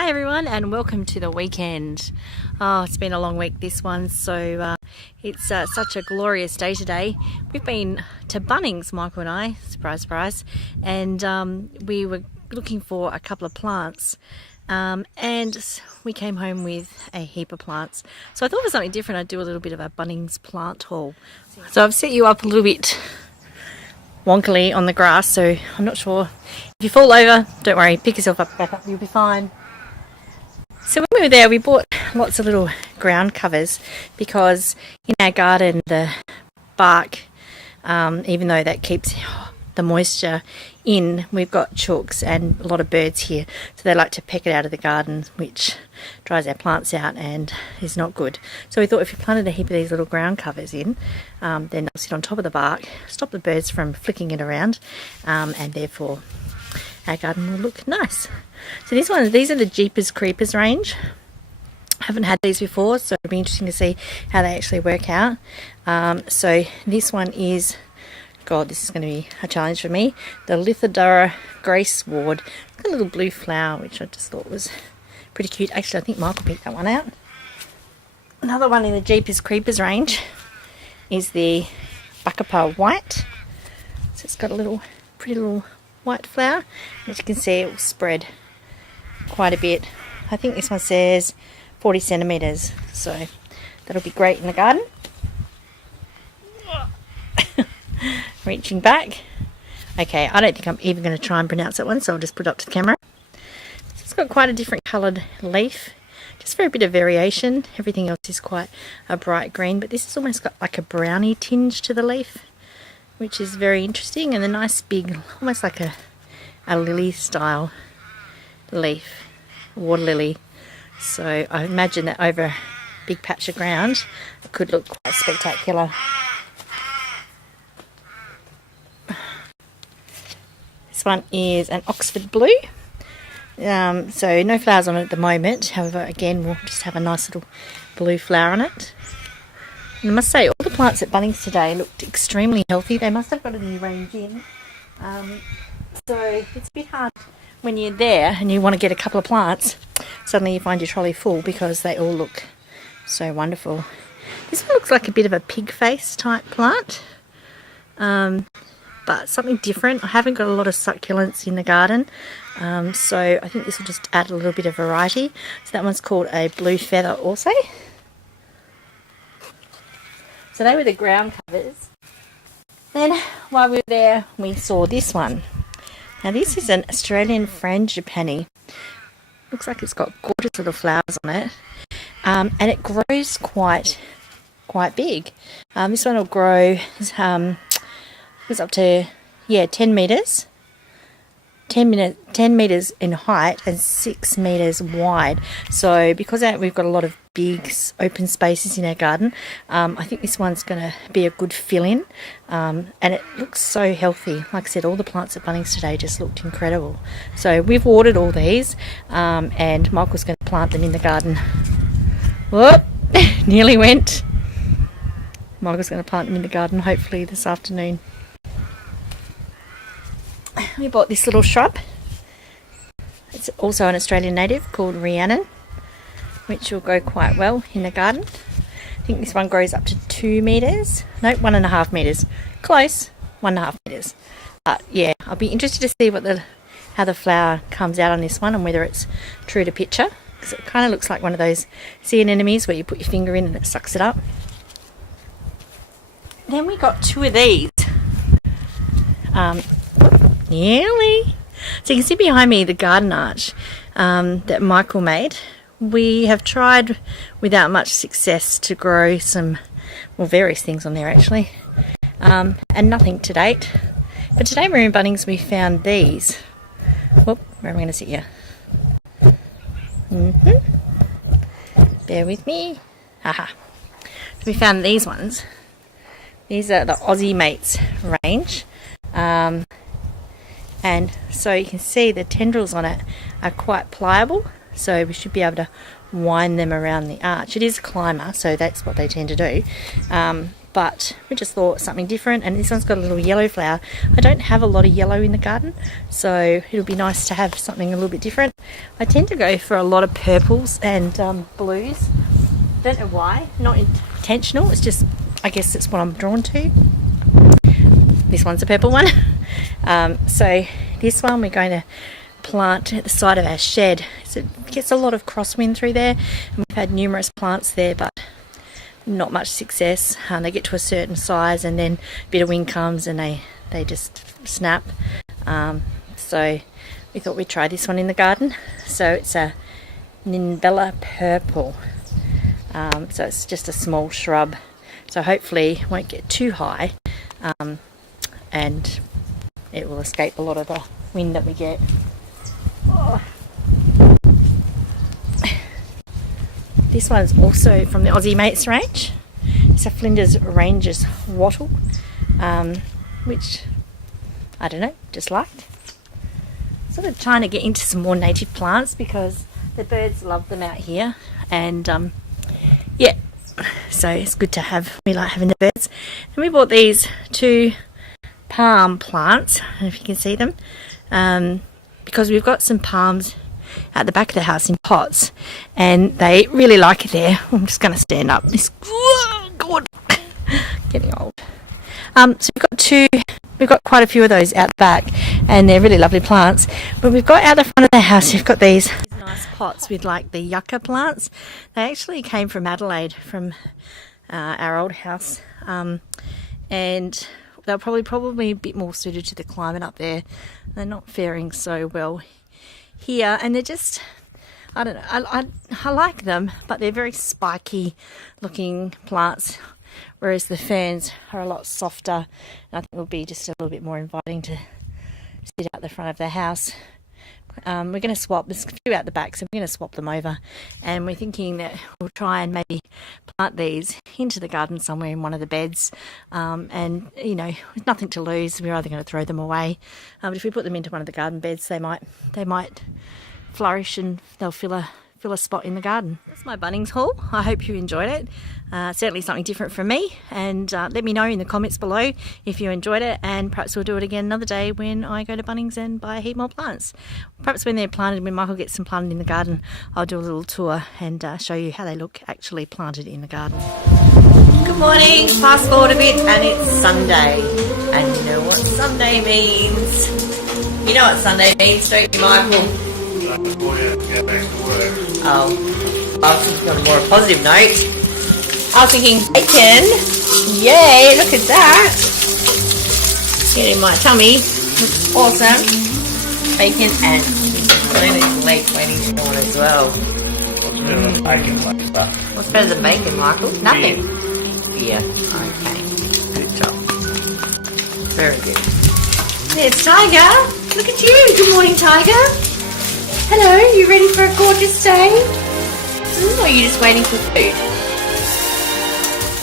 Hi everyone and welcome to the weekend. Oh, it's been a long week this one, so it's such a glorious day today. We've been to Bunnnings, Michael and I, surprise surprise, and we were looking for a couple of plants and we came home with a heap of plants. So I thought for something different I'd do a little bit of a Bunnnings plant haul. So I've set you up a little bit wonkily on the grass, so I'm not sure. If you fall over, don't worry, pick yourself up, back up, you'll be fine. So when we were there, we bought lots of little ground covers because in our garden the bark, even though that keeps the moisture in, we've got chooks and a lot of birds here, so they like to peck it out of the garden, which dries our plants out and is not good. So we thought if you planted a heap of these little ground covers in, then they'll sit on top of the bark, stop the birds from flicking it around, and therefore our garden will look nice. So these are the Jeepers Creepers range. I haven't had these before, so it'll be interesting to see how they actually work out. So this one is, God, this is going to be a challenge for me, the Lithidora Graceward. It's got a little blue flower, which I just thought was pretty cute. Actually, I think Michael picked that one out. Another one in the Jeepers Creepers range is the Buckapa White. So it's got a pretty little white flower. As you can see, it will spread quite a bit. I think this one says 40 centimetres, so that'll be great in the garden. Reaching back. Okay, I don't think I'm even going to try and pronounce that one, so I'll just put it up to the camera. So it's got quite a different coloured leaf, just for a bit of variation. Everything else is quite a bright green, but this has almost got like a browny tinge to the leaf, which is very interesting, and a nice big, almost like a lily style leaf, water lily. So I imagine that over a big patch of ground it could look quite spectacular. This one is an Oxford Blue. So no flowers on it at the moment, however again we'll just have a nice little blue flower on it. And I must say, all the plants at Bunnnings today looked extremely healthy. They must have got a new range in. So it's a bit hard when you're there and you want to get a couple of plants. Suddenly you find your trolley full because they all look so wonderful. This one looks like a bit of a pig face type plant, but something different. I haven't got a lot of succulents in the garden, so I think this will just add a little bit of variety. So that one's called a Blue Feather also. So they were the ground covers. Then while we were there, we saw this one. Now this is an Australian frangipani. Looks like it's got gorgeous little flowers on it, and it grows quite big. This one will grow, goes up to 10 metres. 10 metres in height and 6 metres wide. So because we've got a lot of big open spaces in our garden, I think this one's going to be a good fill-in, and it looks so healthy. Like I said, all the plants at Bunnnings today just looked incredible. So we've watered all these, and Michael's going to plant them in the garden. Whoop! Nearly went. Michael's going to plant them in the garden hopefully this afternoon. We bought this little shrub. It's also an Australian native called Rhiannon, which will go quite well in the garden. I think this one grows up to 2 metres. No, 1.5 metres. Close, 1.5 metres. But yeah, I'll be interested to see how the flower comes out on this one and whether it's true to picture, because it kind of looks like one of those sea anemones where you put your finger in and it sucks it up. Then we got two of these. Nearly. So you can see behind me the garden arch that Michael made. We have tried without much success to grow various things on there actually, and nothing to date. But today we're in Bunnnings, we found these. Whoop, where am I going to sit here? Bear with me. Haha. So we found these ones. These are the Aussie Mates range. And so you can see the tendrils on it are quite pliable, so we should be able to wind them around the arch. It is a climber, so that's what they tend to do. but we just thought something different, and this one's got a little yellow flower. I don't have a lot of yellow in the garden, so it'll be nice to have something a little bit different. I tend to go for a lot of purples and blues. Don't know why, not intentional, it's just, I guess it's what I'm drawn to. This one's a purple one. So this one we're going to plant at the side of our shed. So it gets a lot of crosswind through there, and we've had numerous plants there, but not much success. They get to a certain size and then a bit of wind comes and they just snap. So we thought we'd try this one in the garden. So it's a Nimbella purple. So it's just a small shrub. So hopefully it won't get too high, and it will escape a lot of the wind that we get. Oh. This one's also from the Aussie Mates range. It's a Flinders Ranges wattle, which I don't know, just liked. Sort of trying to get into some more native plants because the birds love them out here, and yeah, so it's good to have. We like having the birds. And we bought these 2 palm plants. I don't know if you can see them, because we've got some palms at the back of the house in pots, and they really like it there. I'm just going to stand up. This, oh God, getting old. So we've got quite a few of those out the back, and they're really lovely plants. But we've got out the front of the house, we've got these nice pots with like the yucca plants. They actually came from Adelaide, from our old house, and they're probably a bit more suited to the climate up there. They're not faring so well here, and they're just, I don't know, I like them, but they're very spiky looking plants, whereas the ferns are a lot softer, and I think will be just a little bit more inviting to sit out the front of the house. We're going to swap, there's a few out the back, so we're going to swap them over, and we're thinking that we'll try and maybe plant these into the garden somewhere in one of the beds, and you know, with nothing to lose, we're either going to throw them away, but if we put them into one of the garden beds, they might flourish and they'll fill a spot in the garden. That's my Bunnings haul. I hope you enjoyed it. Certainly something different from me, and let me know in the comments below if you enjoyed it, and perhaps we'll do it again another day when I go to Bunnings and buy a heap more plants. Perhaps when they're planted, when Michael gets them planted in the garden, I'll do a little tour and show you how they look actually planted in the garden. Good morning, fast forward a bit and it's Sunday, and you know what Sunday means. You know what Sunday means, don't you, Michael? Get back to work. Oh, I was thinking on a more positive note. I was thinking bacon. Yay, look at that. Get in my tummy. Looks awesome. Bacon and Bunnnings leg waiting to on as well. What's better than bacon flavor? What's better than bacon, Michael? Nothing. Beer. Okay. Good job. Very good. There's Tiger. Look at you. Good morning, Tiger. Hello, you ready for a gorgeous day? Or are you just waiting for food?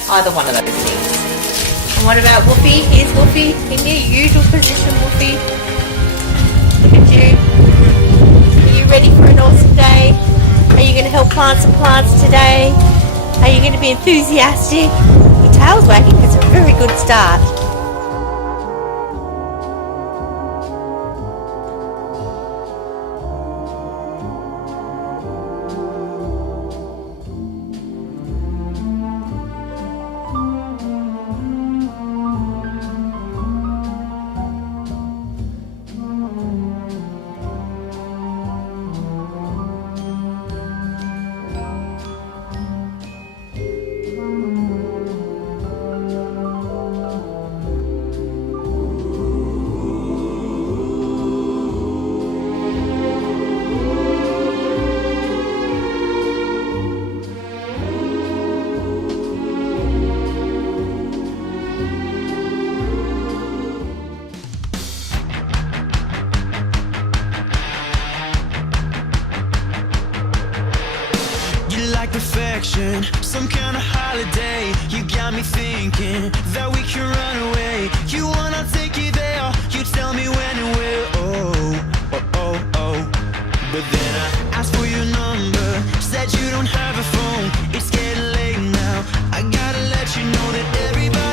Either one of those things. And what about Woofy? Here's Woofy in your usual position, Woofy. Look at you. Are you ready for an awesome day? Are you going to help plant some plants today? Are you going to be enthusiastic? Your tail's wagging. It's a very good start. Perfection, some kind of holiday. You got me thinking that we can run away. You wanna take you there, you tell me when and where. Oh. But then I asked for your number, said you don't have a phone. It's getting late now, I gotta let you know that everybody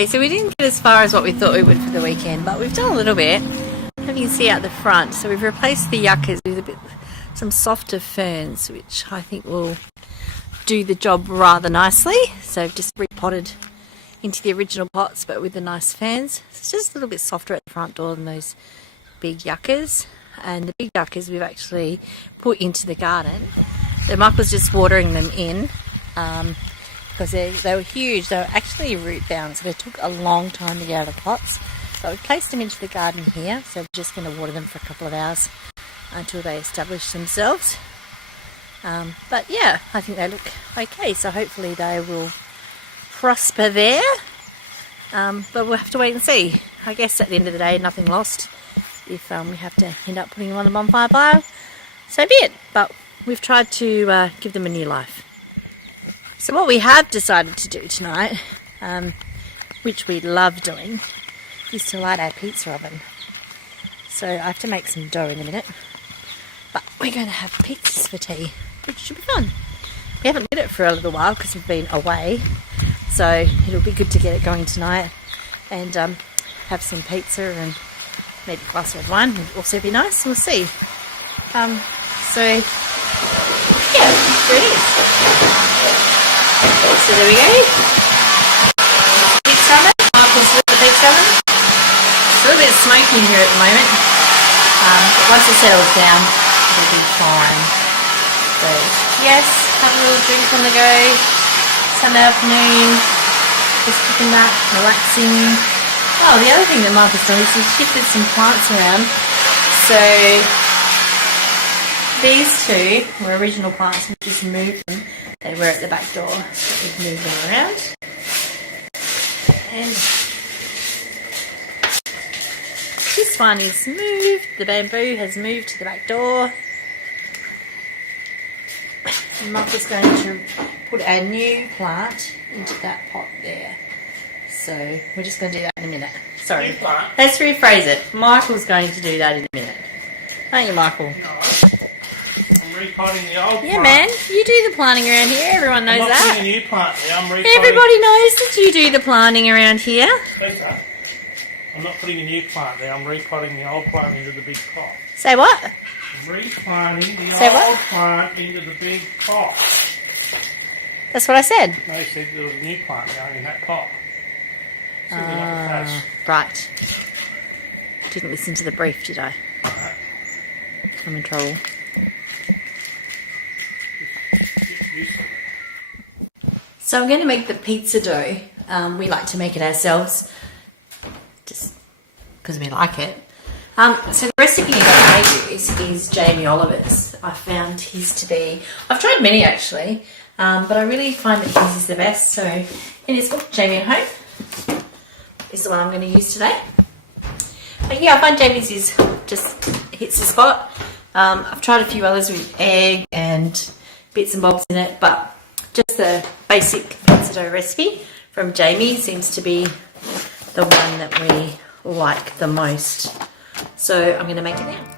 Okay, so we didn't get as far as what we thought we would for the weekend, but we've done a little bit. You can see out the front. So we've replaced the yuccas with some softer ferns, which I think will do the job rather nicely. So I've just repotted into the original pots, but with the nice ferns. So it's just a little bit softer at the front door than those big yuccas. And the big yuccas we've actually put into the garden. So Michael's just watering them in. Because they were huge. They were actually root bound, so they took a long time to get out of the pots. So we placed them into the garden here, so we're just going to water them for a couple of hours until they establish themselves. But yeah, I think they look okay, so hopefully they will prosper there. But we'll have to wait and see. I guess at the end of the day, nothing lost. If we have to end up putting them on the bonfire pile, so be it. But we've tried to give them a new life. So what we have decided to do tonight, which we love doing, is to light our pizza oven. So I have to make some dough in a minute. But we're going to have pizzas for tea, which should be fun. We haven't lit it for a little while because we've been away. So it'll be good to get it going tonight and have some pizza and maybe a glass of wine would also be nice. We'll see. So yeah, here it is. So there we go. Pizza oven. Michael's lit the pizza oven. It's a little bit smoky in here at the moment. But once it settles down, it'll be fine. So yes, have a little drink on the go. Sunday afternoon. Just cooking that, relaxing. Oh, the other thing that Michael's done is he's shifted some plants around. So these two were original plants, we just moved them. They were at the back door, so we've moved them around. And this one is moved, the bamboo has moved to the back door. And Michael's going to put our new plant into that pot there. So we're just going to do that in a minute. Sorry, let's rephrase it. Michael's going to do that in a minute. Aren't you, Michael? No. I'm repotting the old plant. Yeah, man. You do the planting around here. Everyone knows I'm not that. putting a new plant there. I'm repotting. Everybody knows that you do the planting around here. Lisa, I'm not putting a new plant there. I'm repotting the old plant into the big pot. Say what? I'm replanting the Say old what? plant into the big pot. That's what I said. No, you said there was a new plant going in that pot. Simply not the case. Right. Didn't listen to the brief, did I? I'm in trouble. So I'm going to make the pizza dough. We like to make it ourselves, just because we like it. So the recipe that I use is Jamie Oliver's. I found his to be, I've tried many actually, but I really find that his is the best. So in his book, Jamie at Home, is the one I'm going to use today. But yeah, I find Jamie's is just hits the spot. I've tried a few others with egg and bits and bobs in it, but just the basic pizza dough recipe from Jamie seems to be the one that we like the most. So I'm going to make it now.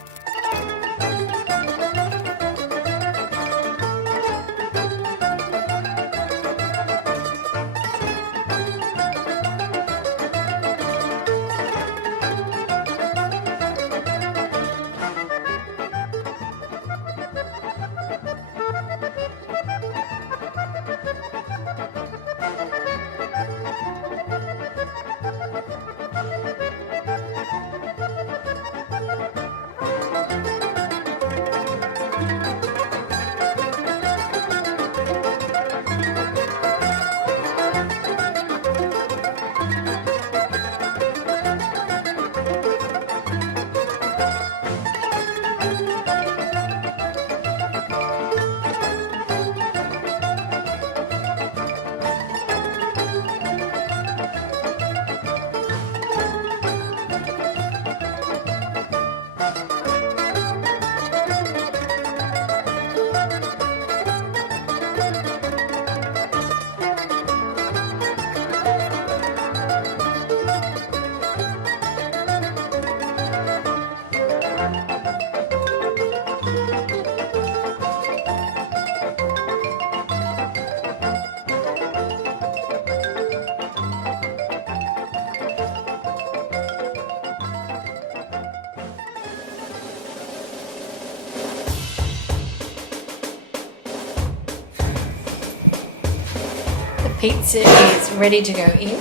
Pizza is ready to go in.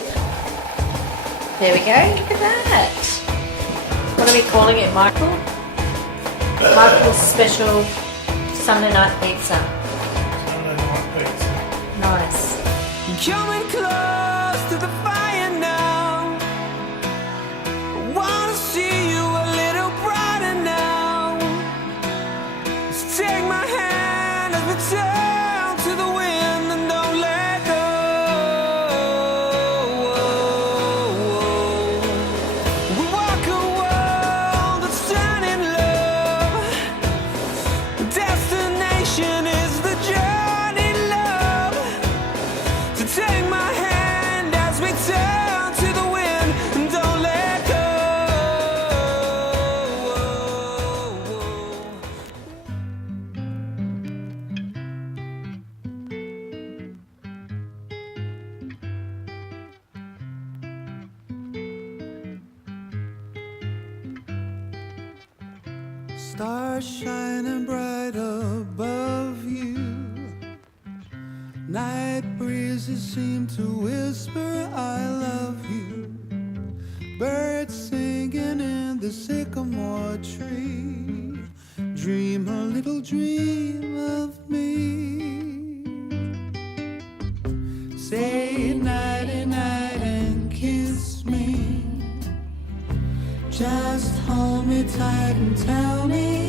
There we go, look at that. What are we calling it, Michael? Michael's special Sunday night pizza. Sunday night pizza. Nice. Coming close to the fire now. I wanna see you a little brighter now. Just take my hand as we turn to the wind and don't let go. We walk a world that's turning love. The destination is the journey, love. So take my hand as we turn to the wind and don't let go. Stars shining bright above you. Night breezes seem to whisper, I love you. Birds singing in the sycamore tree. Dream a little dream of me. Say nighty night and kiss me. Just hold me tight and tell me